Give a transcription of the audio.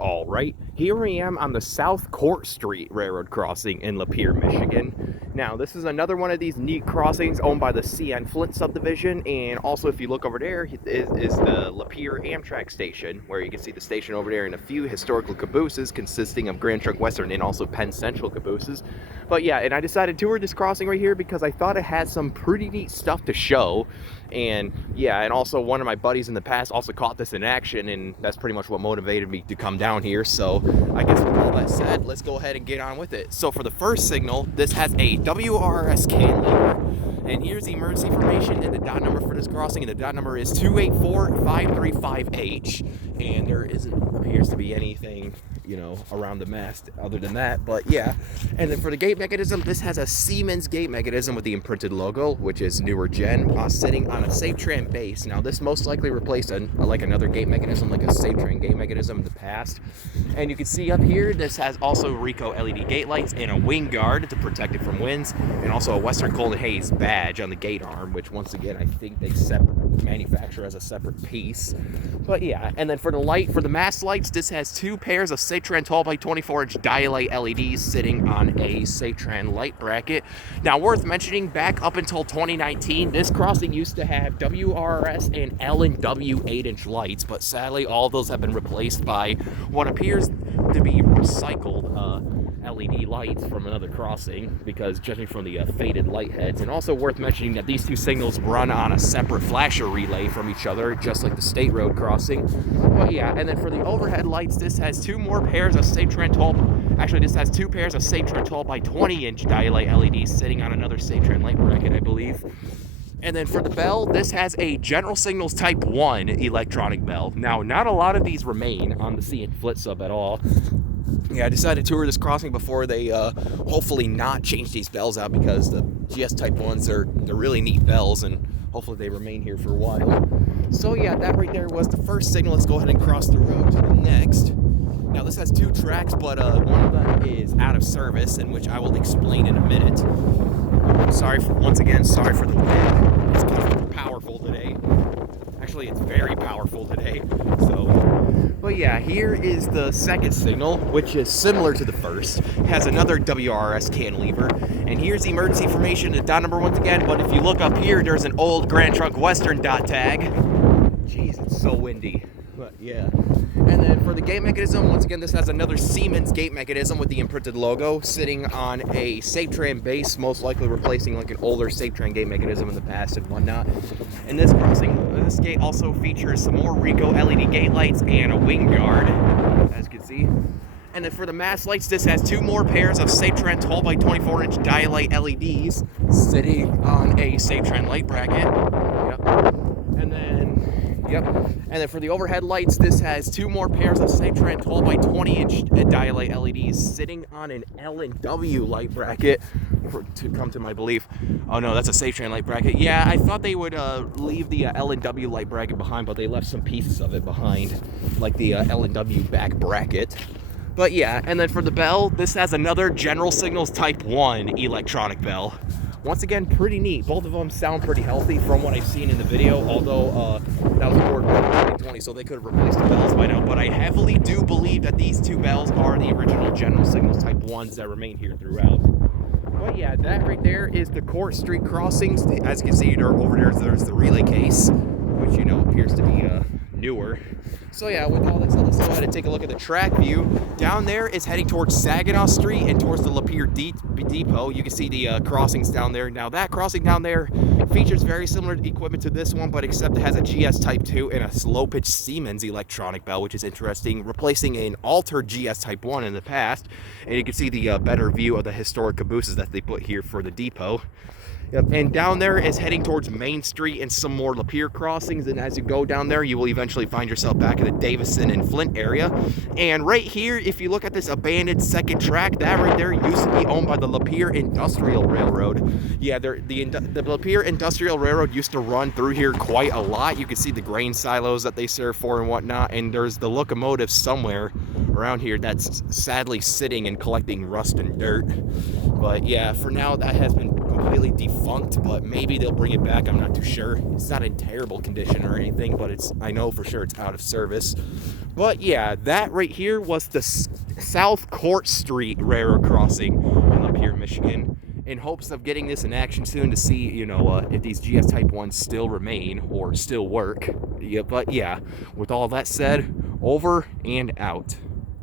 All right, here I am on the South Court Street Railroad crossing in Lapeer, Michigan. Now, this is another one of these neat crossings owned by the C.N. Flint subdivision, and also if you look over there is the Lapeer Amtrak Station, where you can see the station over there and a few historical cabooses consisting of Grand Trunk Western and also Penn Central cabooses. But yeah, and I decided to tour this crossing right here because I thought it had some pretty neat stuff to show. And yeah, and also one of my buddies in the past also caught this in action, and that's pretty much what motivated me to come down here. So I guess with all that said, let's go ahead and get on with it. So for the first signal, this has a WRS can lever, and here's the emergency information and the dot number for this crossing, and the dot number is 284535H, and there appears to be anything, you know, around the mast other than that. But yeah, and then for the gate mechanism, this has a Siemens gate mechanism with the imprinted logo, which is newer gen, sitting on a SafeTran base. Now this most likely replaced like another gate mechanism, like a SafeTran gate mechanism in the past. And you can see up here, this has also Ricoh LED gate lights and a wing guard to protect it from winds, and also a Western Cold and Haze badge on the gate arm, which once again I think they manufacture as a separate piece. But yeah, and then for the mast lights, this has two pairs of SafeTran 12x24-inch dialight LEDs sitting on a SafeTran light bracket. Now, worth mentioning, back up until 2019, this crossing used to have WRS and L&W 8-inch lights, but sadly all of those have been replaced by what appears to be recycled LED lights from another crossing, because judging from the faded light heads. And also worth mentioning that these two signals run on a separate flasher relay from each other, just like the state road crossing. But yeah, and then for the overhead lights, this has two more pairs of SafeTran 12. Actually, this has two pairs of SafeTran 12x20-inch dialight LEDs sitting on another SafeTran light bracket, I believe. And then for the bell, this has a General Signals Type 1 electronic bell. Now, not a lot of these remain on the C&F Flit sub at all. Yeah, I decided to tour this crossing before they hopefully not change these bells out, because the GS Type 1s they're really neat bells, and hopefully they remain here for a while. So yeah, that right there was the first signal. Let's go ahead and cross the road to the next. Now this has two tracks, but one of them is out of service, in which I will explain in a minute. Once again, sorry for the wind. It's kind of powerful today. Actually, it's very powerful today. But yeah, here is the second signal, which is similar to the first. It has another WRS cantilever. And here's the emergency information, the dot number once again. But if you look up here, there's an old Grand Trunk Western dot tag. Jeez, it's so windy. But yeah. And then for the gate mechanism, once again, this has another Siemens gate mechanism with the imprinted logo sitting on a SafeTran base, most likely replacing like an older SafeTran gate mechanism in the past and whatnot. In this crossing, this gate also features some more Ricoh LED gate lights and a wing guard, as you can see. And then for the mast lights, this has two more pairs of SafeTran 12x24-inch dialight LEDs sitting on a SafeTran light bracket. And then for the overhead lights, this has two more pairs of SafeTran 12x20-inch dialight LEDs sitting on an L&W light bracket, to come to my belief. Oh no, that's a SafeTran light bracket. Yeah, I thought they would leave the L&W light bracket behind, but they left some pieces of it behind, like the L&W back bracket. But yeah, and then for the bell, this has another General Signals Type 1 electronic bell. Once again, pretty neat. Both of them sound pretty healthy from what I've seen in the video, although that was recorded in 2020, so they could have replaced the bells by now. But I heavily do believe that these two bells are the original General Signals Type 1s that remain here throughout. But yeah, that right there is the Court Street crossings. As you can see, over there's the relay case, which, you know, appears to be newer. So yeah, with all that said, let's go ahead and take a look at the track view. Down there is heading towards Saginaw Street and towards the Lapeer Depot. You can see the crossings down there. Now that crossing down there features very similar equipment to this one, but except it has a GS Type 2 and a slow-pitch Siemens electronic bell, which is interesting, replacing an altered GS Type 1 in the past. And you can see the better view of the historic cabooses that they put here for the depot. Yep. And down there is heading towards Main Street and some more Lapeer crossings. And as you go down there, you will eventually find yourself back in the Davison and Flint area. And right here, if you look at this abandoned second track, that right there used to be owned by the Lapeer Industrial Railroad. Yeah, the Lapeer Industrial Railroad used to run through here quite a lot. You can see the grain silos that they serve for and whatnot. And there's the locomotive somewhere around here that's sadly sitting and collecting rust and dirt. But yeah, for now, that has been completely defunct, but maybe they'll bring it back. I'm not too sure. It's not in terrible condition or anything, but I know for sure it's out of service. But yeah, that right here was the South Court Street railroad crossing in Lapeer, Michigan, in hopes of getting this in action soon to see, if these GS Type 1s still remain or still work. Yeah, but yeah, with all that said, over and out.